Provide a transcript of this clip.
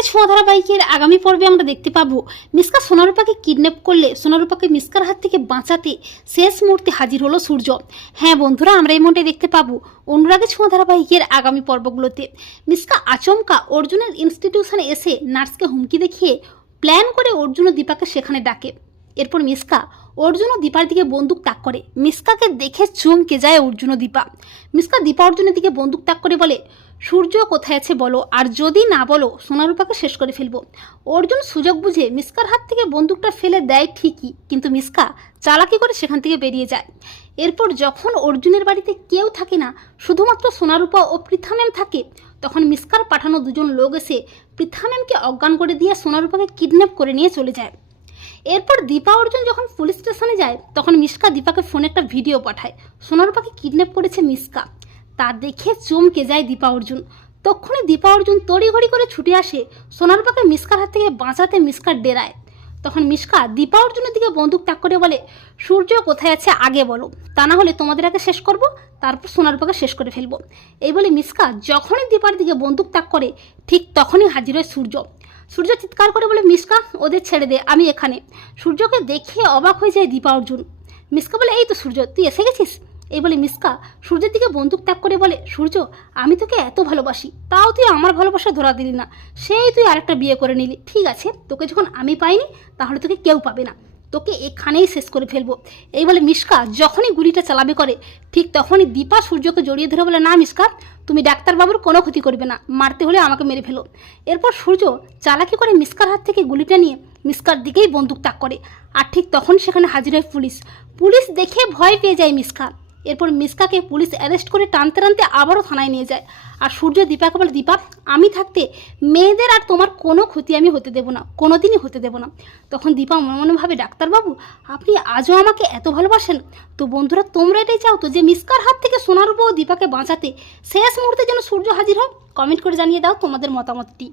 অনুরাগের ছোঁয়া ধারাবাহিকের আগামী পর্বে আমরা দেখতে পাবো মিসকা সোনারূপাকে কিডন্যাপ করলে সোনারূপাকে মিসকার হাত থেকে বাঁচাতে শেষ মুহূর্তে হাজির হলো সূর্য। হ্যাঁ বন্ধুরা, আমরা এই মনটাই দেখতে পাবো অনুরাগে ছোঁয়া ধারাবাহিকের আগামী পর্বগুলোতে। মিসকা আচমকা অর্জুনের ইনস্টিটিউশনে এসে নার্সকে হুমকি দেখিয়ে প্ল্যান করে অর্জুন দীপাকে সেখানে ডাকে। এরপর মিসকা অর্জুন ও দীপার দিকে বন্দুক তাক করে। মিসকাকে দেখে চমকে যায় অর্জুন ও দীপা। মিসকা দীপা অর্জুনের দিকে বন্দুক তাক করে বলে, সূর্য কোথায় আছে বলো, আর যদি না বলো, সোনারূপাকে শেষ করে ফেলব। অর্জুন সুযোগ বুঝে মিসকার হাত থেকে বন্দুকটা ফেলে দেয় ঠিকই, কিন্তু মিসকা চালাকি করে সেখান থেকে বেরিয়ে যায়। এরপর যখন অর্জুনের বাড়িতে কেউ থাকে না, শুধুমাত্র সোনারূপা ও পৃথা ম্যাম থাকে, তখন মিসকার পাঠানো দুজন লোক এসে পৃথা ম্যামকে অজ্ঞান করে দিয়ে সোনারূপাকে কিডন্যাপ করে নিয়ে চলে যায়। এরপর দীপা অর্জুন যখন পুলিশ স্টেশনে যায়, তখন মিসকা দীপাকে ফোনে একটা ভিডিও পাঠায়। সোনারূপাকে কিডন্যাপ করেছে মিসকা তা দেখে চমকে যায় দীপা অর্জুন। তখনই দীপা অর্জুন তড়িঘড়ি করে ছুটে আসে, সোনারূপাকে মিসকার হাত থেকে বাঁচাতে মিসকার ডেরায়। তখন মিসকা দীপা অর্জুনের দিকে বন্দুক তাক করে বলে, সূর্য, কোথায় আছে? আগে বলো। তা না হলে তোমাদের আগে শেষ করব, তারপর সোনারূপাকে শেষ করে ফেলব। এই বলে মিসকা যখনই দীপার দিকে বন্দুক তাক করে, ঠিক তখনই হাজির হয় সূর্য। সূর্য চিৎকার করে বলে, মিসকা, ওদের ছেড়ে দে, আমি এখানে। সূর্যকে দেখিয়ে অবাক হয়ে যায় দীপা অর্জুন। মিসকা বলে, এই তো সূর্য, তুই এসে গেছিস? এই বলে, মিসকা, সূর্যের দিকে বন্দুক ত্যাগ করে বলে, সূর্য, আমি তোকে এত ভালোবাসি, তাও তুই আমার ভালোবাসা ধরা দিলি না। সেই তুই আরেকটা বিয়ে করে নিলি। ঠিক আছে, তোকে যখন আমি পাইনি, তাহলে তোকে কেউ পাবে না। তোকে এখানেই শেষ করে ফেলব। এই বলে মিসকা যখনই গুলিটা চালাবে করে, ঠিক তখনই দীপা সূর্যকে জড়িয়ে ধরে বলে, না মিসকা তুমি ডাক্তারবাবুর কোনো ক্ষতি করবে না, মারতে হলে আমাকে মেরে ফেলো। এরপর সূর্য চালাকি করে মিসকার হাত থেকে গুলিটা নিয়ে মিসকার দিকেই বন্দুক তাক করে। আর ঠিক তখন সেখানে হাজির হয় পুলিশ। পুলিশ দেখে ভয় পেয়ে যায় মিসকা এরপর মিসকাকে পুলিশ অ্যারেস্ট করে টানতে টানতে আবারও থানায় নিয়ে যায়। আর সূর্য দীপাকে বলে, দীপা, আমি থাকতে মেয়েদের আর তোমার কোনো ক্ষতি আমি হতে দেবো না কোনো দিনই হতে দেবো না। তখন দীপা মনে মনে ভাবে, ডাক্তারবাবু, আপনি আজও আমাকে এত ভালোবাসেন? তো বন্ধুরা, তোমরা এটাই চাও তো যে মিসকার হাত থেকে সোনার বউ দীপাকে বাঁচাতে শেষ মুহূর্তে যেন সূর্য হাজির হয় কমেন্ট করে জানিয়ে দাও তোমাদের মতামতটি।